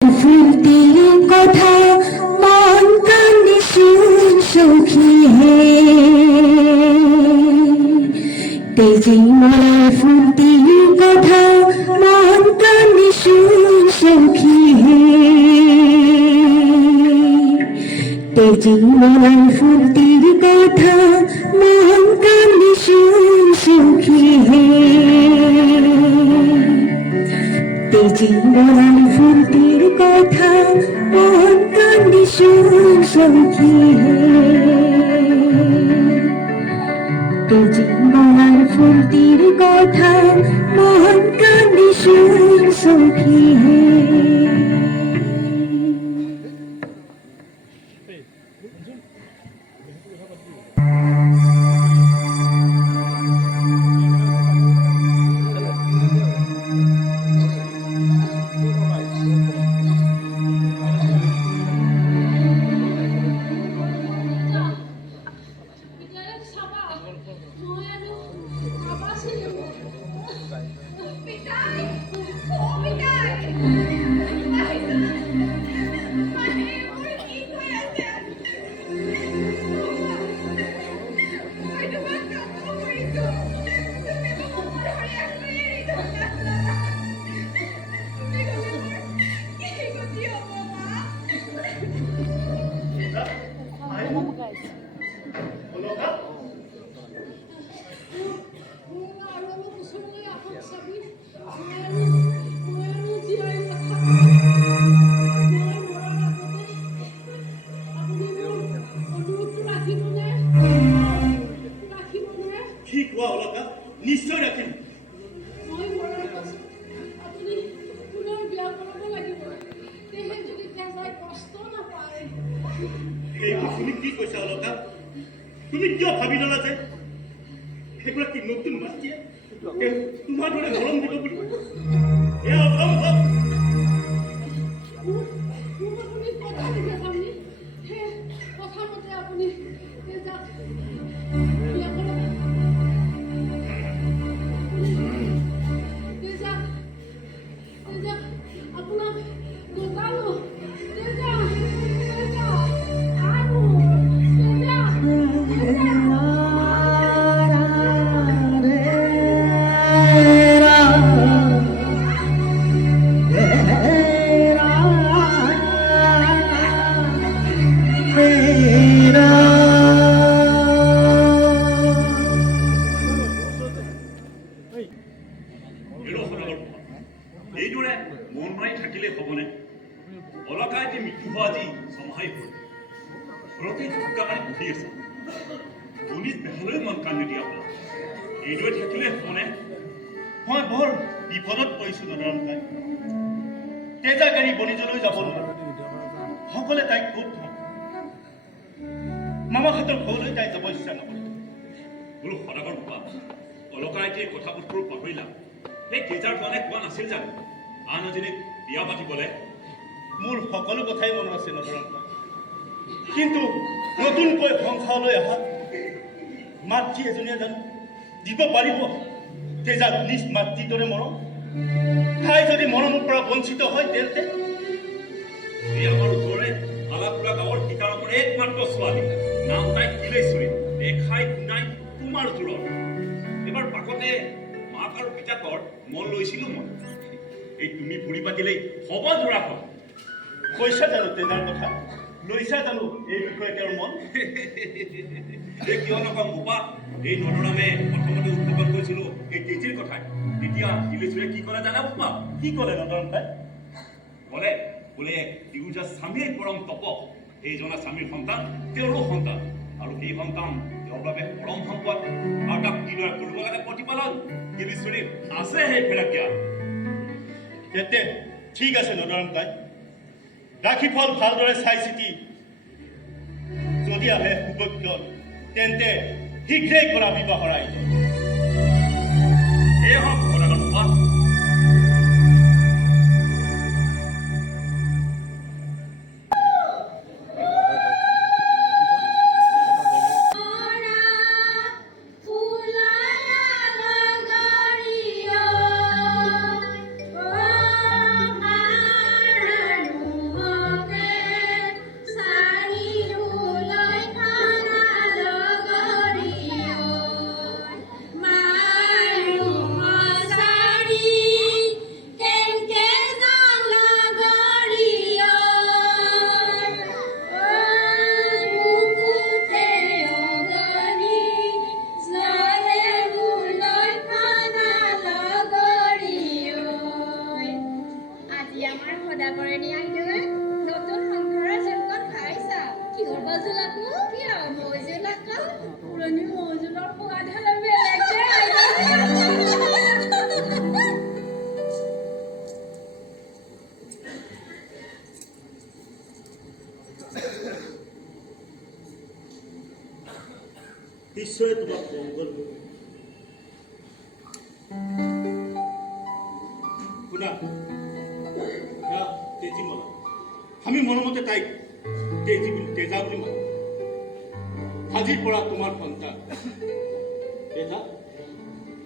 ফুলটির কথা মন কানে শুন সখী হে তেজি মরা ফুলটির কথা মন কানে শুন সখী হে তেজি মরা ফুলটির কথা মন কানে শুন সখী হে তেজি মরা ফুলটির কথা মন কানে শুন সখী হে তেজি মরা ফুলটির কথা মন কানে শুন সখী হে নিশ্চয় ৰাখিম। এইবোৰ তুমি কি কৈছা অলকা? তুমি কিয় ভাবি ললা যে সেইগৰাকী নতুন মাতৃয়ে তোমাৰ দৰে মৰম দিব বুলি? এয়া অসম্ভৱ। এইদৰে মন মাৰি থাকিলে হ'বনে? অলকাই যে মৃত্যু হোৱা আজি ছমাহেই হ'ল। ঘৰতে ঝুকা মাৰি বহি আছে। পুলিচ বেহালৈ মন কাণ নিদিয়া হ'ল। এইদৰে থাকিলে হ'বনে? মই বৰ বিপদত পৰিছোঁ নদৰমকাই। তেজা গাড়ী বনিজলৈ যাব নোৱাৰোঁ। সকলোৱে তাইক ক'ত থওঁ? মামাহঁতৰ ঘৰলৈ তাই যাব ইচ্ছা নকৰে। বোলো সদাগৰ বাবা, অলকা এতিয়া কথাবোৰ পাহৰিলা। সেই তেজাৰ ধৰণে কোৱা নাছিল জানো আন এজনীক বিয়া পাতিবলৈ? মোৰ সকলো কথাই মনত আছে নদৰমকাই। কিন্তু নতুনকৈ সংসাৰলৈ অহা মাতৃ এজনীয়ে জানো দিব পাৰিব তেজাক নিজ মাতৃৰ দৰে মৰম? তাই যদি মৰমৰ পৰা বঞ্চিত হয় তেন্তে এই আমাৰ ওচৰৰে আলাপুৰা গাঁৱৰ সীতাৰামৰ একমাত্ৰ ছোৱালী, নাম তাই তিলেশ্বৰী, দেখাই শুনাই তোমাৰ ওচৰত। এবাৰ পাকতে মাক আৰু পিতাকৰ মন লৈছিলো মই। এই তুমি ভৰি পাতিলেই হ'ব জোৰা হয়। কৈছা জানো তেজাৰ কথা? লৈছা জানো এই বিষয়ে তেওঁৰ মন? এই কিয় নকম বোপা, এই নৰৰামে প্ৰথমতে উত্থাপন কৰিছিলো এই তেজীৰ কথাই। তেতিয়া তিলেশ্বৰীয়ে কি ক'লে জানা বোপা? কি ক'লে নৰমকাই? ক'লে বোলে তিৰোজা স্বামীৰ পৰম তপক, এইজনা স্বামীৰ সন্তান তেওঁৰো সন্তান, আৰু এই সন্তান তেওঁৰ বাবে পৰম সম্পদ, আৰু তাক কিদৰে কৰিব লাগে প্ৰতিপালন তিলেশ্বৰী আছে সেই ফেৰাকিয়া। তেন্তে ঠিক আছে নৰমকাই, ৰাখি ফল ভালদৰে চাই চিতি যদি আহে সুভক্ষ তেন্তে শীঘ্ৰেই কৰা বিবাহৰ আয়োজন। এই হওক সদাগৰ বাবা। আমাৰ সদাগৰণী আহিলে নতুন সংসাৰৰ জোলকণ খাইছা কিহৰ বাজুলাকো কিয় মৌজোলাকা পুৰণি মৌজোলৰ সোৱাদ হ'লে বেলেগ যে ঈশ্বৰে তোমাক মংগল কৰিব। শুনা সেয়া তেজীমলা, আমি মৰমতে তাইক তেজা বুলি মাতো। আজিৰ পৰা তোমাৰ সন্তান তেজা,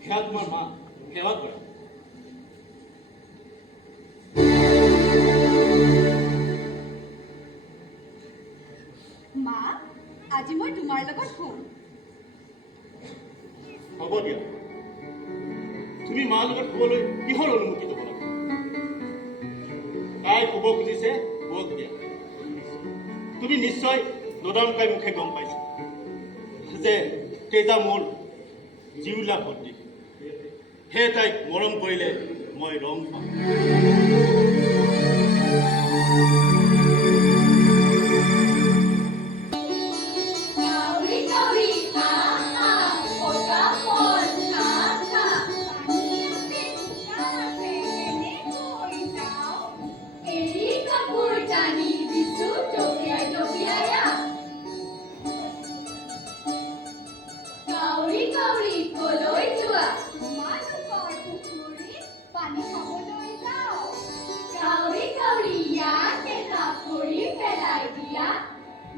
সেয়া তোমাৰ মা, সেৱা কৰা। মা আজি মই তোমাৰ লগত শুম হ'ব দিয়া, তুমি মাৰ লগত শুবলৈ কিহৰ অনুমতি ল'ব লাগে? তাই শুব খুজিছে, শুৱক দিয়া। তুমি নিশ্চয় নদানকাই মুখে গম পাইছা যে তেজা মোৰ জিউলা ভৰ্তি, সেয়ে তাইক মৰম কৰিলে মই ৰং পাম।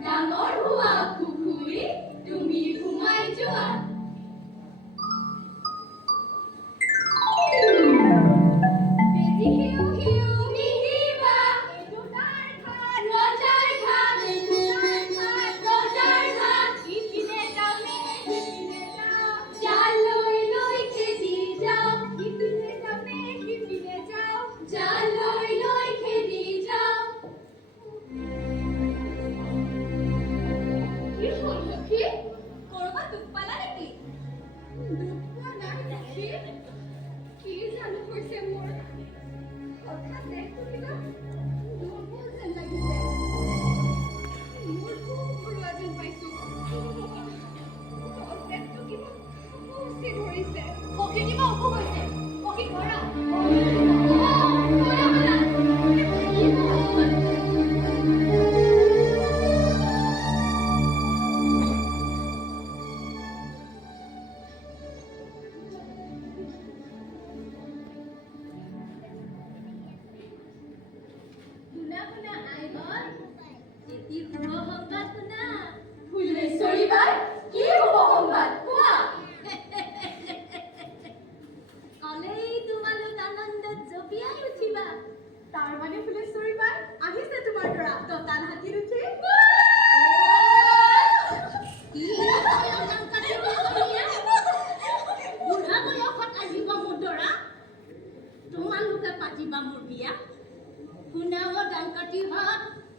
ডাঙৰ হোৱা পুখুৰী তুমি সোমাই যোৱা বেজি হিউ হিউ নিহিবা এইটো তাৰ ঘাট ৰজাৰ ঘাট এইটো তাৰ ঘাট ৰজাৰ ঘাট ইপিনে যামে সিপিনে যাওঁ জাল লৈ লৈ খেদি যাওঁ ইপিনে যামে সিপিনে যাওঁ জাল লৈ লৈ খেদি যাওঁ কি হ'ল লক্ষী কৰবাত দুখ পালা নেকি দুখ পোৱা নাই লক্ষী কি জানো হৈছে মোৰ হঠাৎ দেখো কিবা দুৰ্বল যেন লাগিছে মোৰ খুব ঘৰুৱা যেন পাইছো পেটটো কিবা উপচি ধৰিছে পক্ষী কিবা অসুখ হৈছে পক্ষী ঘৰা কি হ'ল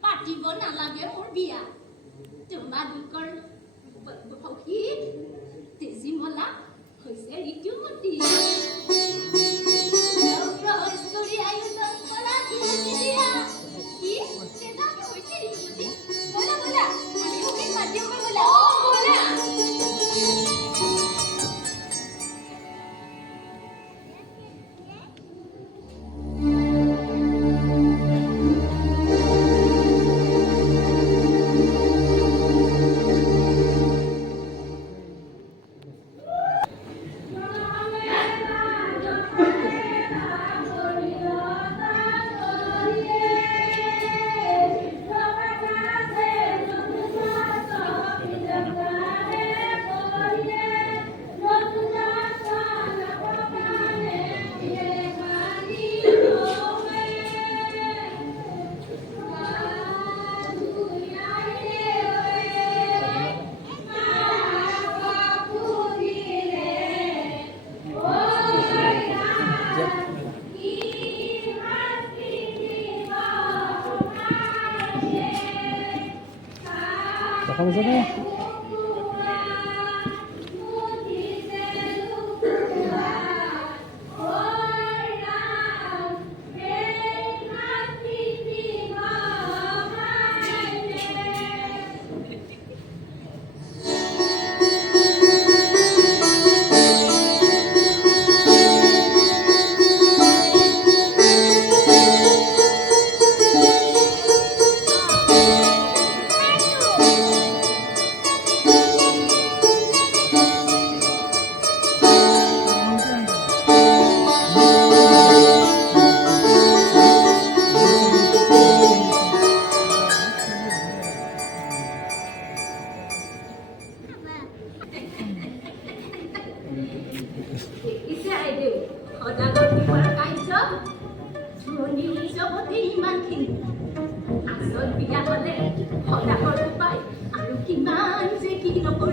পাতিব নালাগে মোৰ বিয়া তোমালোকৰ সখী তেজীমলা হৈছে ঋতুমতী আয়োজন কৰা কি তেজাকে হৈছে ঋতুমতী বলা বলা আমি সখীক মাতিব বলা বলা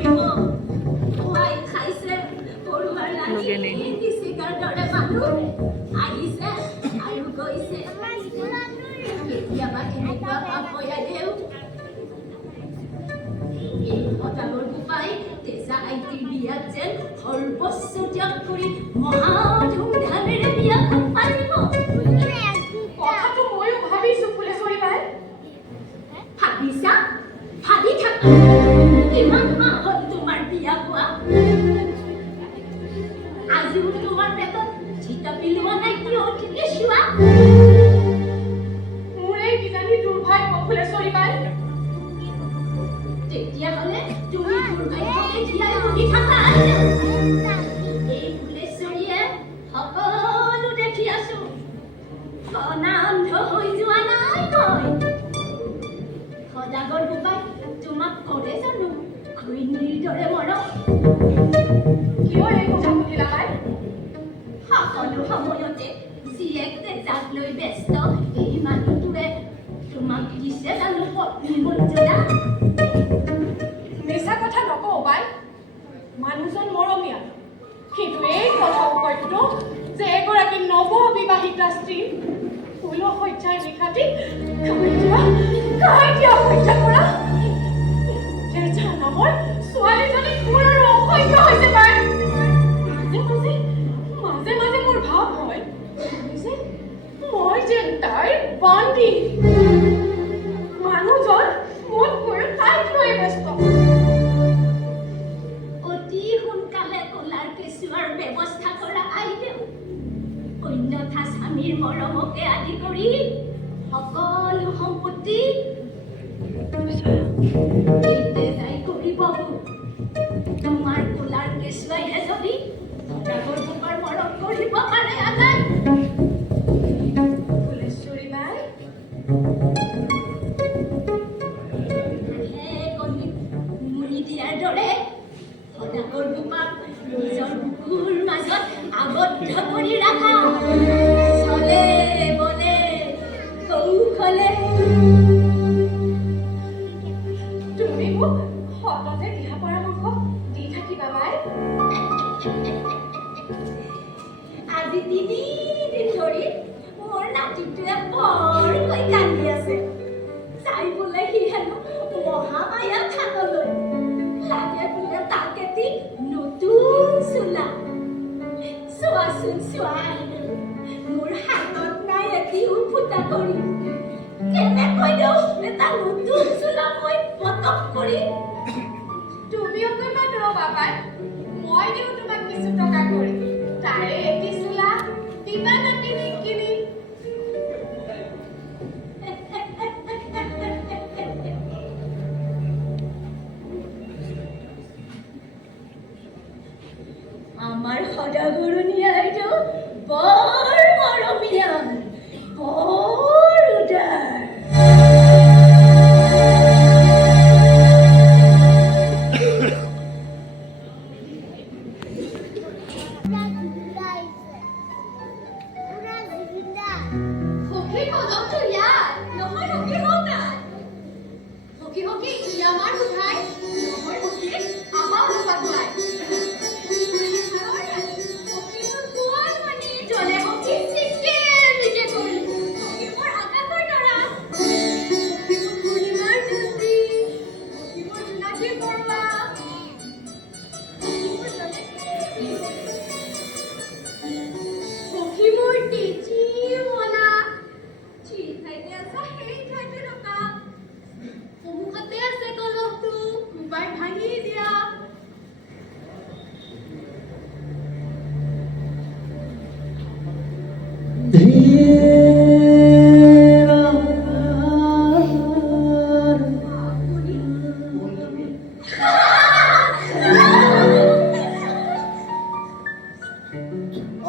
কৰিব খুৱাই খাইছে পৰুৱাৰ ৰাণী নিচিকাৰ দৰে মানুহ আহিছে আৰু গৈছে কেতিয়াবা কেনেকুৱা পাপয়াই দেও এই সদাগৰ বোপাই তেজা আইটিৰ বিয়াত যেন সৰ্বস্ব ত্যাগ কৰি মহা ধুমধামেৰে বিয়াখন পাতিব কথাটো ময়ো ভাবিছো ফুলেশ্বৰী বাই ভাবিছা ভাবি থাকা কিমান মাহ হ'ল তোমাৰ বিয়া হোৱা আজিও তোমাৰ পেটত চিতা পিলোৱা নাই কিয় ঠিকে চোৱা মোৰে কিজানি দুৰ্ভাগ্য ফুলেশ্বৰী বাই তেতিয়াহ'লে তুমি দুৰ্ভাগ্যকে জীয়াই শুনি থাকা এই ফুলেশ্বৰীয়ে সকলো দেখি আছো কণা অন্ধ হৈ যোৱা নাই তই সদাগৰ বোপাই তোমাক কৰে জানো ঘৈণীৰ দৰে মৰম কিয় এই কথা সুধিলা বাই সকলো সময়তে জীয়েক তেজাক লৈ ব্যস্ত এই মানুহটোৱে তোমাক দিছে জানো পত্নী মৰ্যাদা মিছা কথা নকওঁ বাই মানুহজন মৰমীয়া কিন্তু এই কথা কৈতো যে এগৰাকী নৱবিবাহিতা স্ত্ৰী ফুলশয্যাৰ নিশাটি কাঁইটীয়া হত্যা কৰা তেজা নামৰ ছোৱালীজনী মোৰ আৰু অসহ্য হৈছে বাই মাজে মাজে মোৰ ভাৱ হয় যে মই যেন তাইৰ বান্ধি মানুহজন মোতকৈও তাইক লৈ ব্যস্ত অতি সোনকালে কলাৰ কেঁচুৱাৰ ব্যৱস্থা কৰা আইদেউ অন্যথা স্বামীৰ মৰমকে আদি কৰি সকলো সম্পত্তি তেজাই কৰিব তোমাৰ কলাৰ কেঁচুৱাইহে যদি সদাগৰ বোপাৰ মৰম কৰিব পাৰে আদায় ফুলেশ্বৰী বাই মুনি দিয়াৰ দৰে সদাগৰ বোপাক নিজৰ বুকুৰ মাজত আবদ্ধ কৰি ৰাখা চলে বলে কৌশলে তুমি মোক সততে দিহা পৰামৰ্শ দি থাকিবা বাই আজি তিনিদিন ধৰি মোৰ নাতিটোৱে বৰকৈ কান্দি আছে চাই বোলে সি হেনো মহামায়া থানলৈ লাগে বোলে তাক এটি নতুন চোলা চোৱাচোন চোৱা মোৰ হাতত নাই এটিও ফুটা কৰি কেনেকৈ দিওঁ এটা নতুন চোলা মই পটক কৰি তুমি অকণমান ৰ'বা বাই মই দিওঁ তোমাক কিছু টকা কৰি তাৰে এটি চোলা দিবা নাতিনি কিনি আমাৰ সদাগৰণী আইদেউ বৰ মৰমীয়া বৰ উদাৰ সখী পদকটো ইয়াত নহয় সখী সৌতাত সখী সখী ই আমাৰ উঠাই নহয় সখী আমাৰ উঠাই জলে সখী চিকেন কৰি সখী মোৰ আকাশৰ তৰা সখী মোৰ পূৰ্ণিমাৰ জ্যোতি সখী মোৰ জোনাকী বৰুৱা সখী মোৰ সখী মোৰ তেজী মলা যি ঠাইতে আছা সেই ঠাইতে ৰখা সন্মুখতে আছে কলহটো কোবাই ভাঙি দিয়া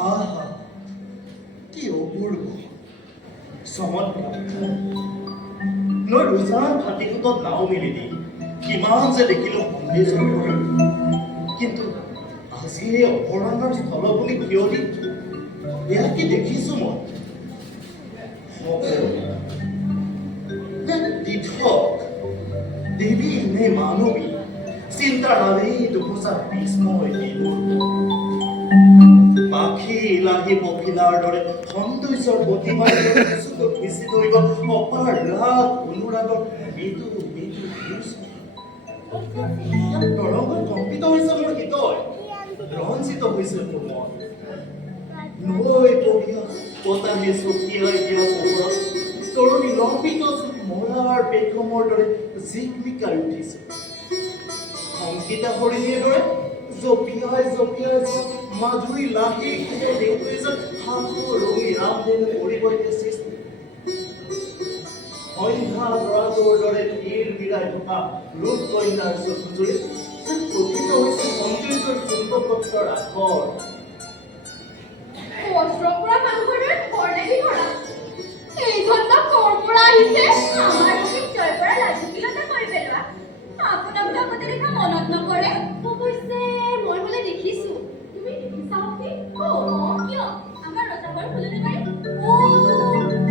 আহা কি অপূৰ্ব চমৎকাৰ নৈ ৰোজান ফাটিকুটত নাও মেলি দি কিমান যে দেখিলো সন্দেহ কিন্তু আজি এই অপৰাধৰ স্থলভূমি থিয় দি এয়া কি দেখিছো মই নে তীৰ্থক দেৱী নে মানৱী চিন্তাৰ নালেই দুখোচা বিস্ময় পাখি লাহি পখিলাৰ দৰে সৌন্দৰ্যৰ প্ৰতিমাৰ চকুত মিচিত হৈ গ'ল অপাৰ ৰাগ অনুৰাগৰ মৃদু মৃদু তৰংগত কম্পিত হৈছে মোৰ হৃদয় ৰঞ্জিত হৈছে মোৰ মন নৈ পঢ়িয়া বতাহে চকিয়াই দিয়া পোহৰত তৰুণী লম্বিত মৰাৰ বেগমৰ দৰে জিকমিকাই উঠিছে সংগীতা হৰিণীৰ দৰে জপিয়াই জপিয়াই মাধুৰী লাহি দেউতাই যেন সাপৰ ৰঙী ৰামধেন পৰিবৰ্তে সৃষ্টি সন্ধ্যা ল'ৰাটোৰ দৰে নীৰ বিৰাই থকা ৰূপ কন্যাৰ চকুজুৰি যেন প্ৰকৃত হৈছে সৌন্দৰ্যৰ চুম্বকত্বৰ আখৰ বস্ত্ৰৰ পৰা মানুহৰ দৰে ঘৰ লাগি ধৰা এইখন বা ক'ৰ পৰা আহিছে আমাৰ নিশ্চয়ৰ পৰা লাজুকীলতা কৰি পেলোৱা আপোনাক তো আগতে দেখা মনত নকৰে অৱশ্যে মই বোলে দেখিছো তুমি দেখিছাও কি কিয় আমাৰ ৰজাবৰ ফুলনি বাৰী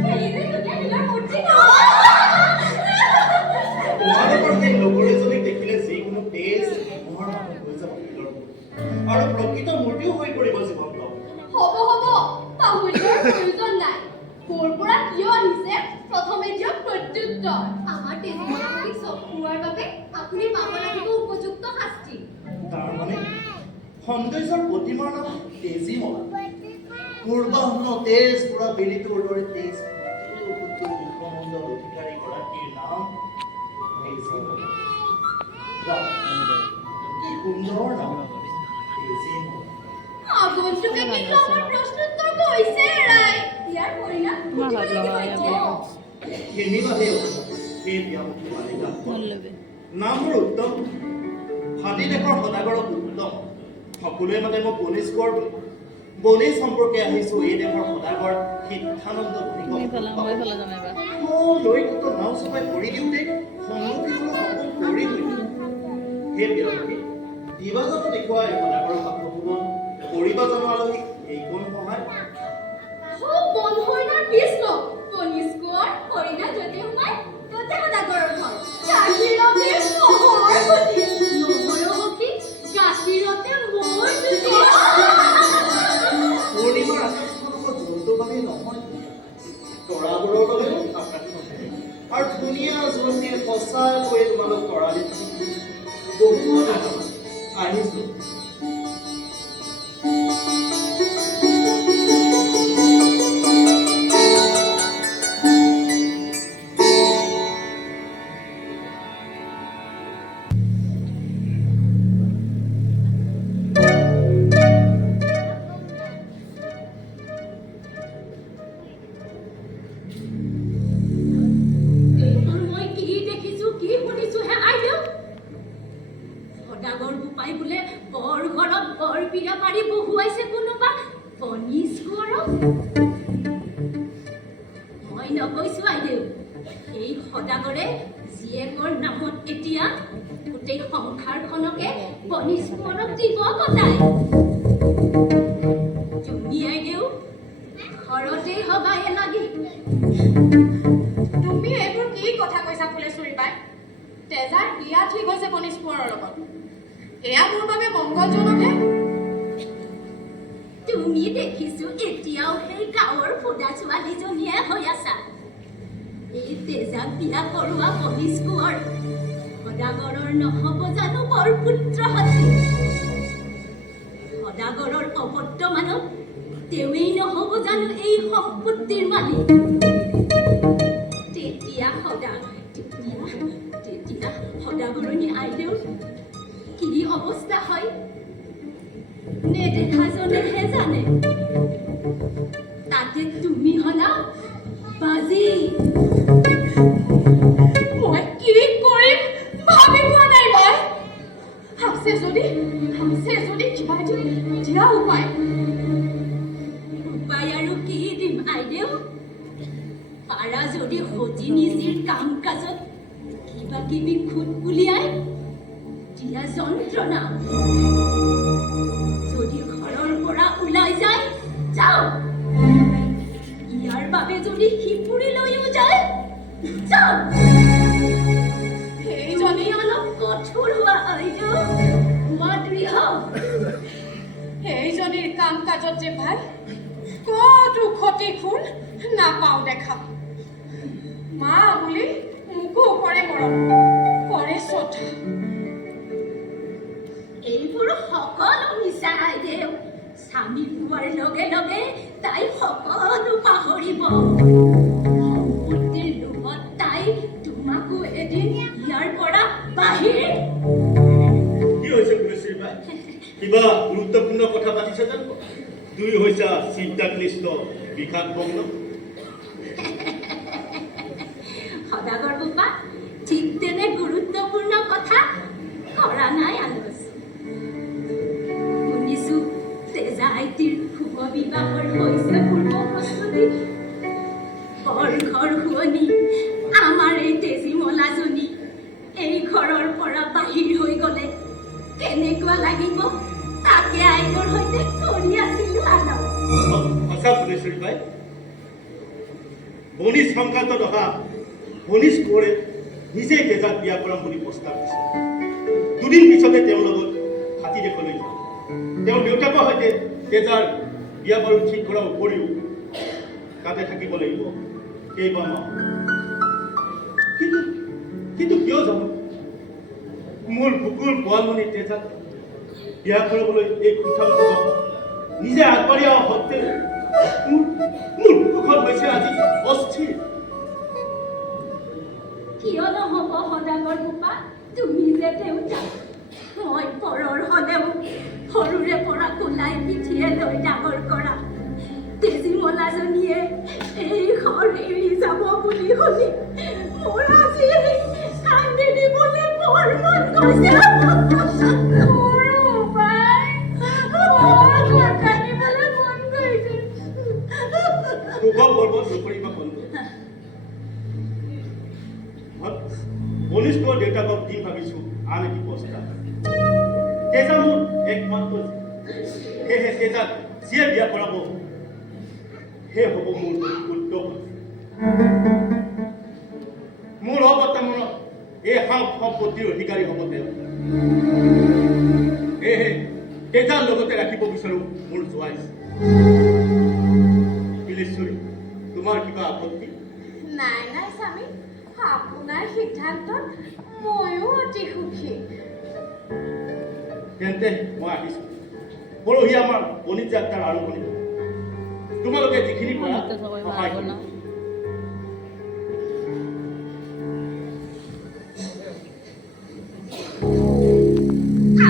সেই যে ধুনীয়া শিলৰ মূৰ্তি তোমালোকৰ সেই লগৰ এজনীক দেখিলে যিকোনো তেজ মোহৰ মানুহ হৈ যাব আৰু প্ৰকৃত মূৰ্তিও হৈ পৰিব জীৱন্ত হ'ব পাহৰিবৰ প্ৰয়োজন নাই ক'ৰ পৰা কিয় আহিছে প্ৰথমে দিয়ক প্ৰত্যুত্তৰ আমাৰ তেজমলাক চকুৱাৰ বাবে আপুনি পাব লাগিব উপযুক্ত শাস্তি তাৰমানে সৌন্দৰ্যৰ প্ৰতিমাৰ নাম তেজীমলা পূৰ্বাহ্ন তেজ পুৰা বেলিটোৰ দৰে তেজ মুখমণ্ডল অধিকাৰী গৰাকীৰ নাম তেজীমলা কি সুন্দৰ নাম তেজীমলা আগন্তুকে কিন্তু আমাৰ প্ৰশ্নোত্তৰ কৈছে ৰাই ইয়াৰ পৰিণাম কেনিবাহে সেই ব্যামুখী বালিকা নামবোৰ উত্তম হাতী দেশৰ সদাগৰক উত্তম সকলোৱে মানে মই বনিজ সম্পৰ্কে আহিছো এই দেশৰ সদাগৰ সিদ্ধানন্দ লৈ নাও চপাই কৰি দিওঁতে সন্মুখী হলো সপোন কৰি গৈছে সেই ব্যক্তি দিবা জানো দেখুৱাই সদাগৰৰ বাসভৱন কৰিব জানো আলহীক এই কোন সহায় বন্ধুৰ কৃষ্ণ কনিষ্কৰ হৰিণা যদি সোমাই ততে সদাগৰৰ ঘৰ গাখীৰতে মহৰ গতি নহৰ সখী গাখীৰতে মোৰ জুতি পূৰ্ণিমাৰ আকাশখন জন্তু বাঢ়ি নহয় তৰাবোৰৰ দৰেও আকাশখন আৰু ধুনীয়া জোৰণীয়ে সঁচাকৈ তোমালোক তৰালি বহুত আহিছো তুমি এইবোৰ কি কথা কৈছা ফুলেশ্বৰী বাই তেজাৰ বিয়া ঠিক হৈছে কনিষ্ঠ কোঁৱৰৰ লগত এয়া মোৰ বাবে মংগলজনকহে তুমি দেখিছো এতিয়াও সেই গাঁৱৰ ফুটা ছোৱালীজনীয়ে হৈ আছা এই তেজাক বিয়া কৰোৱা কনিষ্ঠ কোঁৱৰ সদাগৰৰ নহ'ব জানো বৰ পুত্ৰহতী সদাগৰৰ অবৰ্তমানত তেৱেই নহ'ব জানো এই সম্পত্তিৰ মালিক তেতিয়া সদাগৰণী আইদেউৰ কি অৱস্থা হয় নেদেখাজনেহে জানে তাতে তুমি হলা বাজি মই কি কৰিম ভাবি পোৱা নাই মই আছে যদি কিবা দিয়া উপায় আৰু কি দিম আইদেউ পাৰা যদি সজি নিজিৰ কাম কাজত কিবা কিবি খুট উলিয়াই দিয়া যন্ত্ৰণা যদি ঘৰৰ পৰা ওলাই যায় যাও ইয়াৰ বাবে যদি শিপুৰি লৈও যায় যাও সেইজনী অলপ কঠোৰ হোৱা আইদেউ কাম কাজত যে ভাই কতো ক্ষতি খুল নাপাওঁ দেখা মা বুলি মোকো কৰে মৰম কৰে শ্ৰদ্ধা এইবোৰ সকলো মিছা আইদেউ স্বামী পোৱাৰ লগে লগে তাই সকলো পাহৰিব সম্পত্তিৰ লোভত তাই তোমাকো এদিন ইয়াৰ পৰা বাহিৰ কি হৈছে গুণশ্ৰী বাই কিবা গুৰুত্বপূৰ্ণ কথা পাতিছে জানো দুই হৈছা চিন্তাক্লিষ্ট বিষাদভগ্ন সদাগৰ বোপা ঠিক তেনে গুৰুত্বপূৰ্ণ কথা কৰা নাই আলোচ শুনিছো তেজা আইটিৰ শুভ বিবাহৰ হৈছে পূৰ্ব প্ৰস্তুতি বৰ ঘৰ শুৱনি আমাৰ এই তেজীমলাজনী এই ঘৰৰ পৰা বাহিৰ হৈ গ'লে কেনেকুৱা লাগিব তাকে আইনৰ সৈতে কৰি আছিলো আলোচ সঁচা গুণেশ্বৰী বাই বনিজ সংক্ৰান্তত অহা বনিজ কোঁৱৰে নিজে তেজাক বিয়া কৰাম বুলি প্ৰস্তাৱ দিছে দুদিন পিছতে তেওঁৰ লগত হাতী দেশলৈ যাম তেওঁৰ দেউতাকৰ সৈতে তেজাৰ বিয়া বাৰু ঠিক কৰাৰ উপৰিও তাতে থাকিব লাগিব কেইবামাহ কিন্তু কিন্তু কিয় জানো মোৰ বুকুৰ বোৱালমণি তেজাক বিয়া কৰিবলৈ এই কুঠাৰ যুগত নিজে আগবাঢ়ি অহা সত্ত্বেও মোৰ বুকুখন হৈছে আজি অস্থিৰ কিয় নহ'ব সদাগৰ বোপা তুমি যে দেউতা মই পৰৰ হ'লেও সৰুৰে পৰা কোলাই পিঠিয়ে লৈ ডাঙৰ কৰা তেজীমলাজনীয়ে এই ঘৰ এৰি যাব বুলি শুনি মোৰ আজি কান্দি দিবলৈ বৰ মন গৈছে মোৰো পাই বৰ কান্দিবলৈ মন গৈছে শুভ পৰ্বত নকৰিবা বন্ধু বনিষ্ঠ দেউতাকক দি ভাবিছো আন এটি প্ৰস্তাৱ তেজা মোৰ একমাত্ৰ সেয়েহে তেজাক যিয়ে বিয়া কৰাব সেই হ'ব মোৰ উদ্যোগ মোৰ অৱৰ্তমানত এই সব সম্পত্তিৰ অধিকাৰী হ'ব তেওঁ সেয়েহে তেজাৰ লগতে ৰাখিব বিচাৰো মোৰ জোৱাই বিলেশ্বৰী তোমাৰ কিবা আপত্তি নাই নাই স্বামী আপোনাৰ সিদ্ধান্তত ময়ো অতি সুখী তেন্তে মই আহিছো পৰহি আমাৰ বনিজ যাত্ৰাৰ আৰম্ভণি তোমালোকে যিখিনি পৰা সহায় কৰিবা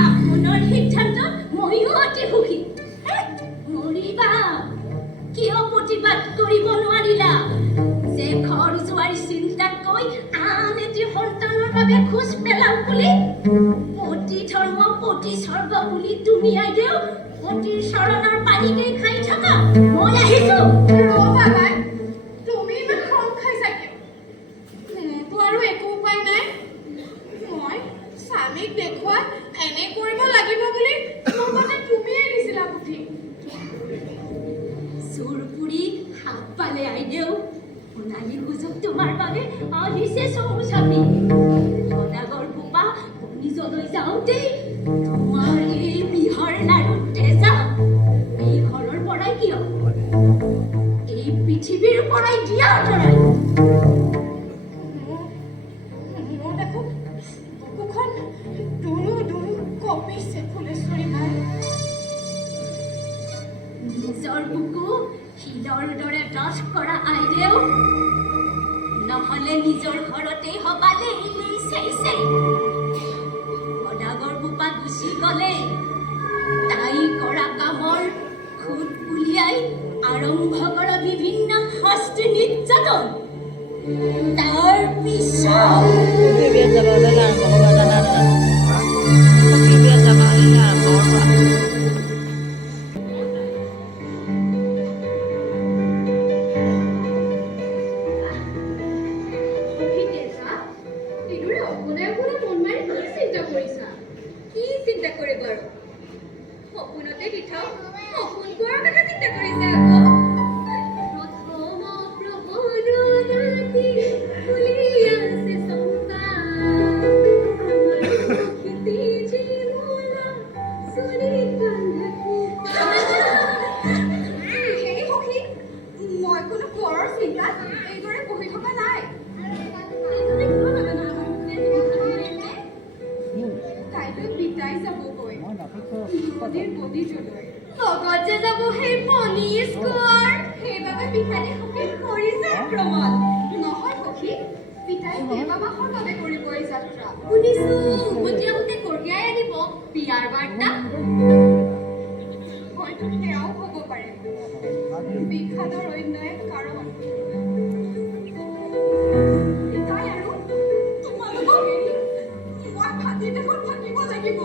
আপোনাৰ সিদ্ধান্তত ময়ো অতি সুখী মৰিবা কিয় প্ৰতিবাদ কৰিব নোৱাৰিলা যে ঘৰ যোৱাৰ চিন্তাতকৈ আন এটি সন্তানৰ বাবে খোজ পেলাও বুলি পতি ধৰ্ম পতি স্বৰ্গ বুলি তুমি আইদেউ পতিৰ চৰণৰ পানীকে খাই থকা মই আহিছো ৰ'বা বাই তুমি ইমান খং খাইছা কিয় মোৰতো আৰু একো উপায় নাই মই স্বামীক দেখুৱাই এনে কৰিব লাগিব বুলি লগতে তুমিয়ে দিছিলা বুদ্ধি চোৰপুৰি হাত পালে আইদেউ সোণালী সুযোগ তোমাৰ বাবে আহিছে চমু চাপি সদাগৰ বোপা নিজলৈ যাওঁতেই তোমাৰ এই বিহাৰ লাৰু তেজা এই ঘৰৰ পৰাই কিয় এই পৃথিৱীৰ পৰাই দিয়া আঁতৰাই মোৰ দেখোন বুকুখন দুনু দুনু কঁপিছে ফুলেশ্বৰী ভাই নিজৰ বুকু শিলৰ দৰে ডাঠ কৰা আইদেউ নহলে নিজৰ ঘৰতেই হবালে সদাগৰ বোপা গুচি গলে তাই কৰা কামৰ খুঁত উলিয়াই আৰম্ভ কৰা বিভিন্ন শাস্তি নিৰ্যাতন তাৰ পিছত Biar jaga dalam, kalau ada nada. Biar jaga dalam, kalau কি চিন্তা কৰিব আৰু সপোনতে দি থাক সপোন কৰাৰ কথা চিন্তা কৰিছে আকৌ Suri লগত যে যাব সেই পনী স্কোৱাৰ সেইবাবে পিতাই সখীক কৰিছে আক্ৰমণ নহয় সখী পিতাই কেইবা মাহৰ বাবে কৰিব এই যাত্ৰা শুনিছো উভতি কঢ়িয়াই আনিব বিয়াৰ বাৰ্তা হয়তো সেয়াও হ'ব পাৰে বিষাদৰ অন্য এক কাৰণ পিতাই আৰু তোমালোকক এৰি মই ভাতি দেশত থাকিব লাগিব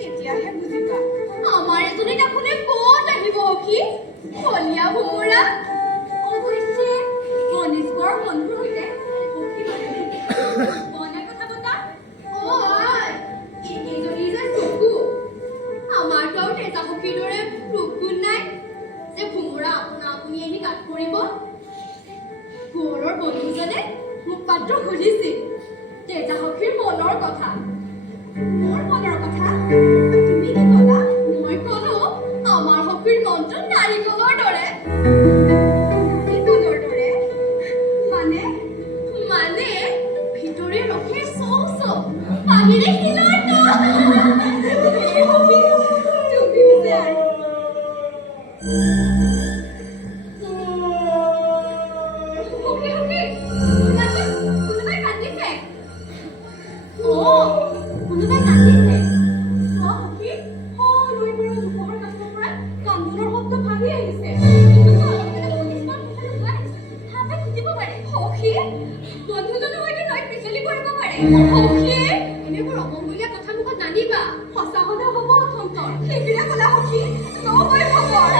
তেতিয়াহে বুজিবা আমাৰ এজনী দেখোনে ক'ত আহিব সখী কলীয়া ভোমোৰা অৱশ্যে গণেশৰ বন্ধুৰ সৈতে সখী মনে কথা পতা এইজনী যে চকু আমাৰতো আৰু তেজা সখীৰ দৰে ৰূপ গুণ নাই যে ভোমোৰা আপোনা আপুনি আহি গাত পৰিব কোঁৱৰৰ বন্ধুজনে মোক পাত্ৰ সুধিছিল তেজা সখীৰ মনৰ কথা মোৰ মনৰ কথা তুমি কি ক'লা মই ক'লো আমাৰ সখীৰ মনটো নাৰিকলৰ দৰে মানে মানে ভিতৰে ৰখে চৌ চৌ বাহিৰে শিলৰ তুমিও যে আৰু সখী সখী কোনোবাই কান্দিছে কোনোবাই কান্দিছে চোৱা সখী নৈবোৰৰ জোপৰ কাষৰ পৰা কান্দোনৰ শব্দ ভাঙি আহিছে সাপে খুটিব পাৰে সখী বন্ধুজনৰ সৈতে নৈত পিছলি পৰিব পাৰে সখী এনেবোৰ অমংগলীয়া কথা মুখত নানিবা সঁচা হলে হ'ব অথন্তৰ সেইখিনিয়ে ক'লা সখী নবৈ খবৰ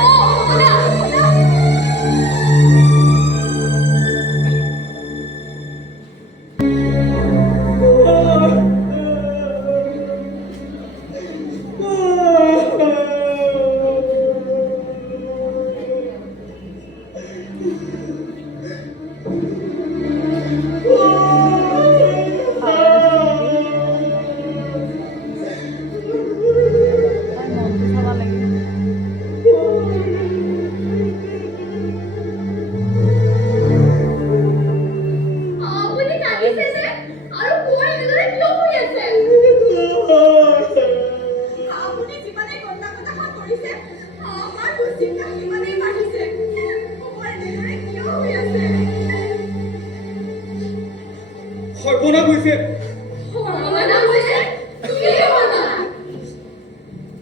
সৰ্বনাশ হৈছে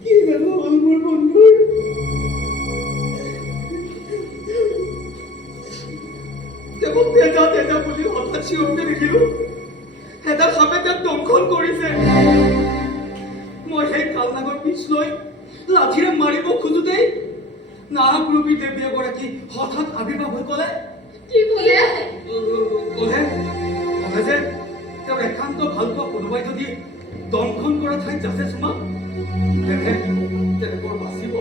কি জানো হ'ল মোৰ বন্ধুৰ তেওঁক তেজা তেজা বুলি হঠাৎ চিঞৰতে দেখিলো এডাল সাপে তেওঁক দংশন কৰিছে মই সেই কালনাগৰ পিছ লৈ লাঠিৰে মাৰিব খোজোতেই নাগৰূপী দেৱী এগৰাকী হঠাৎ আবিৰ্ভাৱ হৈ ক'লে যে তেওঁৰ একান্ত ভাল পোৱা কোনোবাই যদি দংশন কৰা ঠাইত যাচে চুমা তেনেকৈ বাচিব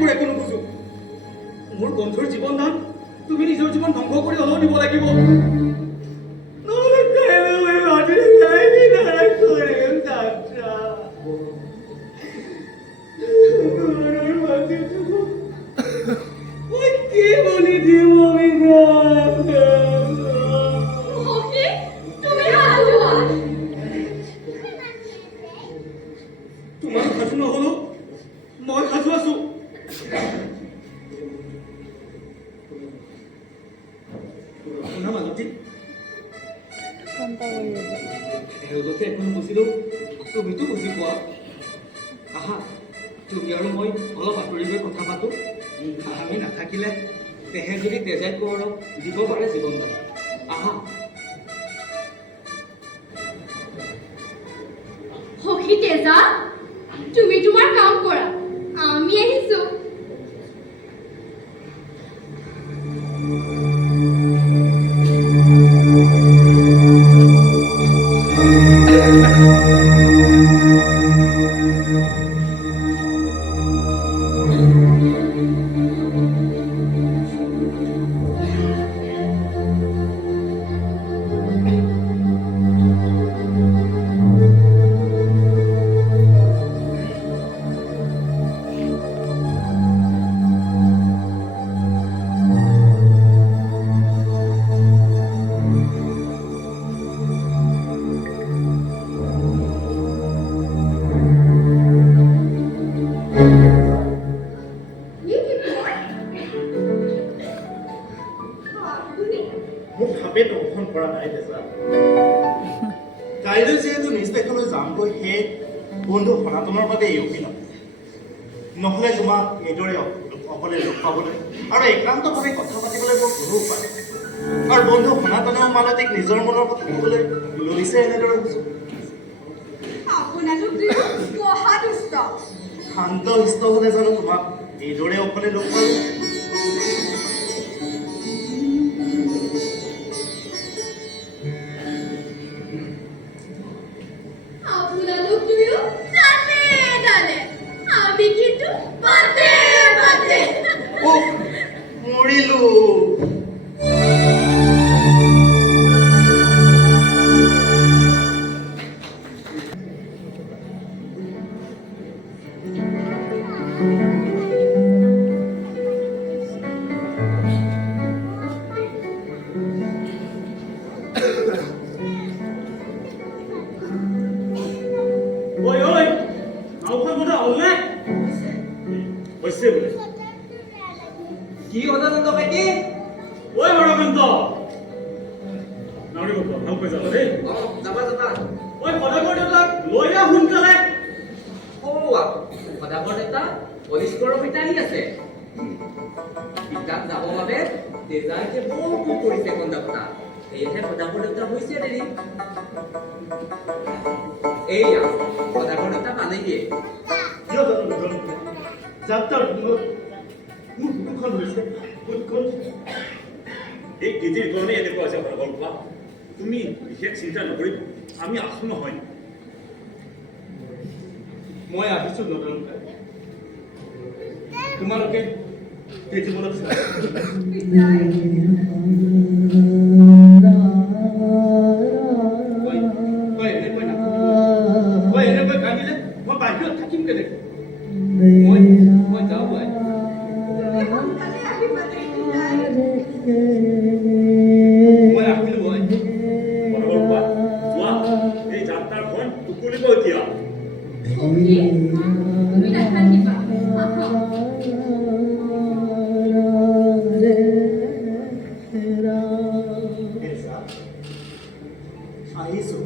মোৰে কোনো বুজো মোৰ বন্ধুৰ জীৱন দান তুমি নিজৰ জীৱন ধ্বংস কৰি হ'লেও দিব লাগিব তোমাৰ সাজু নহলো মই সাজু আছো শুনা মালতী এওঁলোকে এখন বুজিলো তুমিতো বুজি পোৱা আহা তুমি আৰু মই অলপ আঁতৰি গৈ কথা পাতো আমি নাথাকিলে তেহে যদি তেজাই কোঁৱৰক দিব পাৰে জীৱনদান আহা সখী তেজা তুমি তোমাৰ কাম কৰা আমি আহিছো ভাৱে দৰ্শন কৰা নাই তেজা। কাইলৈ যিহেতু নিজ দেশলৈ যামগৈ, সেই বন্ধু সনাতনৰ বাবে এই অভিনৱ। নহ'লে তোমাক এইদৰে অকলে লগ পাবলৈ আৰু একান্তভাৱে কথা পাতিবলৈ বৰ কোনো উপায় নাই। আৰু বন্ধু সনাতনেও মালতীক নিজৰ মনৰ কথা ক'বলৈ লৈছে এনেদৰে সুযোগ। আপোনালোক দুয়ো মহা দুষ্ট। শান্ত শিষ্ট হ'লে জানো তোমাক এইদৰে অকলে লগ পালোঁ? আপোনালোক দুয়ো ডালে ডালে, আমি কিন্তু বাদে বাদে। উফ, মৰিলো। ঐ ঐ আওখন বোধ হ'লনে? হৈছে বোলে। কি অনানন্দ ভাইটি? ঐ বৰকান্ত নাৱৰী বাবা ভালকৈ যাবা দেই। যাবা যাবা। ঐ সদাগৰ দেউতাক লৈ আহ সোনকালে। সদাগৰ দেউতা অলিস্কৰৰ সৈতে আহি আছে। পিতাক যাব বাবে তেজাই যে বৰ খুব কৰিছে কন্দাপতা, সেয়েহে সদাগৰ দেউতা হৈছে দেৰি। এইয়া সদাগৰ দেউতা পালেহিয়ে। কিয় জানো নাজানো, যাত্ৰাৰ সময়ত মোৰ বুকুখন হৈছে কোন এই গীতিৰ কাৰণে এনেকুৱা হৈছে সদাগৰ বাবা। তুমি বিশেষ চিন্তা নকৰিবা, আমি আছো নহয়। মই আহিছো নদন তোমালোকে তেজিবলৈ চাই এনেকৈ কান্দিলে মই বাহিৰত থাকিম কেনেকৈ? মই যাওঁ মই সোনকালে আহিবা দেই পিতাই। আহিলো মই সদাগৰ বাবা যোৱা, এই যাত্ৰাখন উকলিব এতিয়া। সখী, তুমি নাথাকিবা, আহা। আহিছো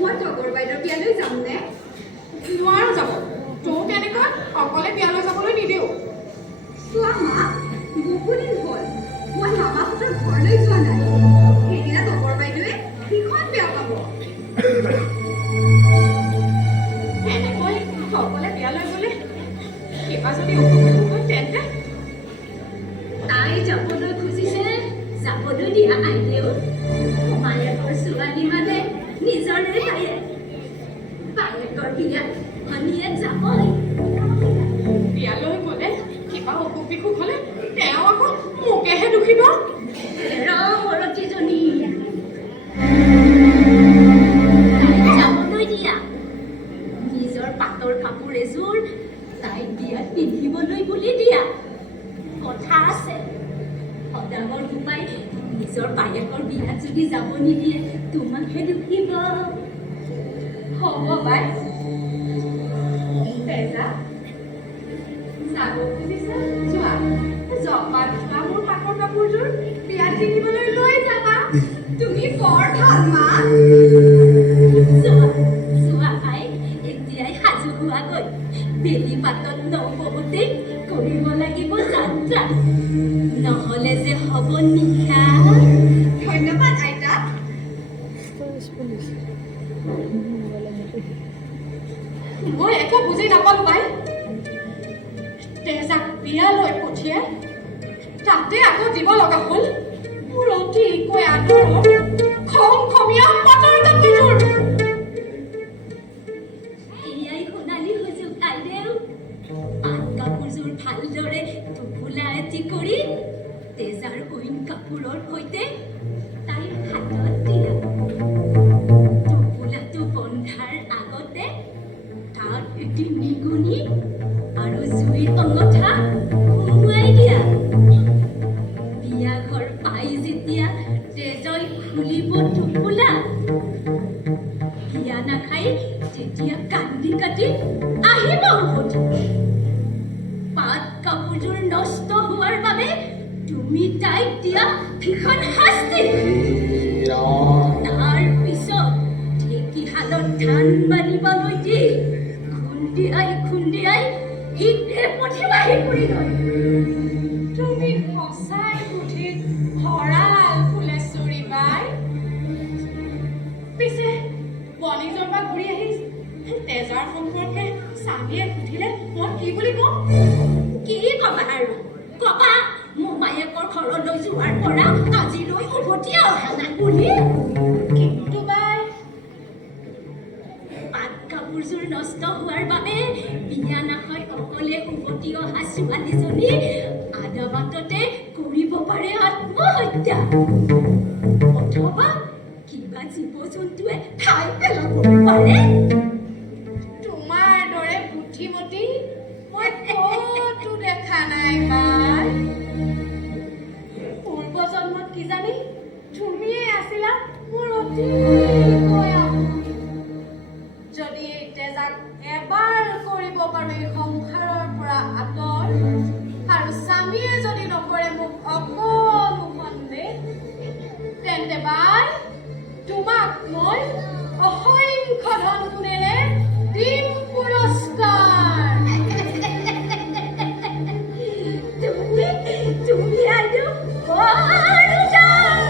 মই তগৰ বাইদেউৰ বিয়ালৈ যামনে? নোৱাৰো যাব। তোক তেনেকৈ অকলে বিয়ালৈ যাবলৈ নিদিওঁ। চোৱা মা, বহুদিন হ'ল মই মামাহঁতৰ ঘৰলৈ যোৱা নাই। সেইদিনা তগৰ বাইদেৱে ভীষণ বেয়া পাব। এনেকৈ অকলে বিয়ালৈ গ'লে কিবা যদি অসুবিধা হয় তেন্তে তাই যাবলৈ খুজিছে, যাবলৈ দিয়া আইদেউ। মায়েকৰ ছোৱালী মানে নিজৰে ভায়েক। বায়েকৰ বিয়াত ভনীয়েক যাবই। বিয়ালৈ গ'লে কিবা অসুখ বিসুখ হ'লে তেওঁ আকৌ মোকেহে দুখিব। মৰতীজনী তাইক যাবলৈ দিয়া। নিজৰ পাটৰ কাপোৰ এযোৰ তাইক বিয়াত পিন্ধিবলৈ বুলি দিয়া। কথা আছে, সদাগৰ বোপাই নিজৰ বায়েকৰ বিয়াত যদি যাব নিদিয়ে তোমাকহে দুখিব। হ'ব বাই। তেজা, যাব খুজিছা যোৱা। জপাত বা মোৰ পাটৰ কাপোৰযোৰ বিয়াত পিন্ধিবলৈ লৈ যাবা। তুমি বৰ ভাল মা। যোৱা আই, এতিয়াই সাজু হোৱাগৈ। বেলি পাতত নবৌতেই কৰিব লাগিব যাত্ৰা। নহ'লে যে হ'ব নিশা। ধন্যবাদ আইতা। মই একো বুজি নাপালো পাই। তেজাক বিয়ালৈ পঠিয়াই তাতে আকৌ দিব লগা হ'ল মোৰ অতিকৈ আদৰৰ খমখমীয়া পাটৰ কাপোৰযোৰ। এয়াই সোণালী সুযোগ আইদেউ। পাট কাপোৰযোৰ ভালদৰে টোপোলা এটি কৰি তেজাৰ অইন কাপোৰৰ সৈতে তাইৰ হাতত দিয়া। টোপোলাটো বন্ধাৰ আগতে তাত এটি নিগনি আৰু জুইৰ অঙঠা সুমুৱাই দিয়া। বিয়া ঘৰ পাই যেতিয়া তেজই খুলিব টোপোলা, বিয়া নাখাই তেতিয়া কান্দি কাটি আহিব উভতি। পাট কাপোৰযোৰ নষ্ট হোৱাৰ বাবে তুমি তাইক দিয়া ভীষণ শাস্তি। তাৰ পিছত ঢেঁকীশালত ধান বানিবলৈ দি খুন্দিয়াই হিতে পঠিয়াই ফুৰিলৈ। তুমি সঁচাই বুদ্ধিত ভঁৰাল ফুলেশ্বৰী বাই। পিছে বণিকৰ পৰা ঘূৰি আহি তেজাৰ সম্পৰ্কে স্বামীয়ে সুধিলে মই কি বুলি কওঁ? কি কবা আৰু কবা মোমায়েকৰ ঘৰলৈ যোৱাৰ পৰা আজিলৈ উভতি অহা নাই বুলি। কিন্তু বাই পাট কাপোৰযোৰ নষ্ট হোৱাৰ বাবে বিয়া নাখাই অকলে উভতি অহা ছোৱালীজনী আধা বাটতে কৰিব পাৰে আত্মহত্যা, অথবা কিবা জীৱ জন্তুৱে খাই পেলাব পাৰে। তোমাৰ দৰে বুদ্ধিমতী মই ক'তো দেখা নাই বাই। পূৰ্বজন্মত কিজানি তুমিয়ে আছিলা মোৰ অতিকৈ আপোন। যদি এই তেজাক এবাৰ কৰিব পাৰো এই সংসাৰৰ পৰা আঁতৰ, আৰু স্বামীয়ে যদি নকৰে মোক অকণো সন্দেহ, তেন্তে বাই তোমাক মই অসংখ্য ধন গুণেৰে দিম পুৰস্কাৰ। তুমি আৰু বৰ উদাৰ।